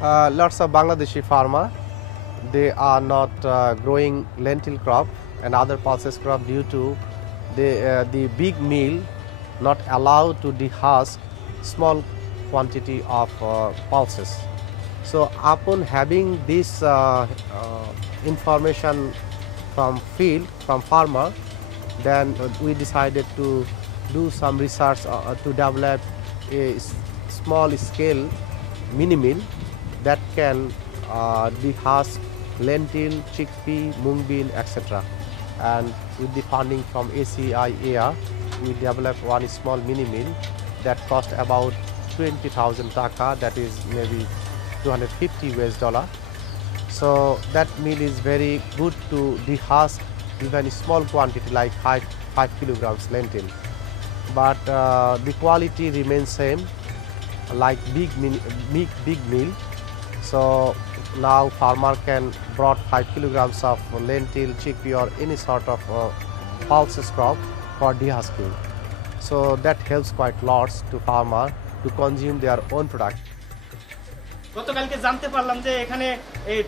Lots of Bangladeshi farmer, they are not growing lentil crop and other pulses crop due to the big mill not allowed to dehusk small quantity of pulses. So upon having this information from field, from farmer, then we decided to do some research to develop a small scale mini mill that can dehusk lentil, chickpea, mung bean, etc. And with the funding from ACIAR, we developed one small mini mill that cost about 20,000 taka, that is maybe 250 US dollar. So that mill is very good to dehusk even a small quantity like 5 kilograms lentil. But the quality remains same like big mill. So now farmer can brought 5 kilograms of lentil, chickpea or any sort of pulses crop for dehusking. So that helps quite lots to farmer to consume their own product. গতকালকে জানতে পারলাম যে এখানে এই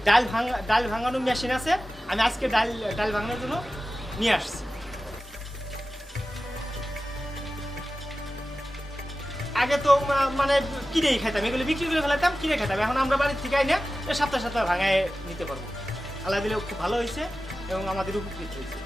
ডাল ভাঙানো machine আছে। আমি আজকে ডাল ভাঙানোর জন্য নিয়ে আসছি। আগে তো মানে কিনেই খেতাম, এগুলো বিক্রি করে ফেলাতাম, কিনে খেতাম। এখন আমরা বাড়ির থেকে আইনে সপ্তাহে ভাঙায় নিতে পারবো। আল্লাহ দিলে খুব ভালো হয়েছে এবং আমাদের উপকৃত হয়েছে।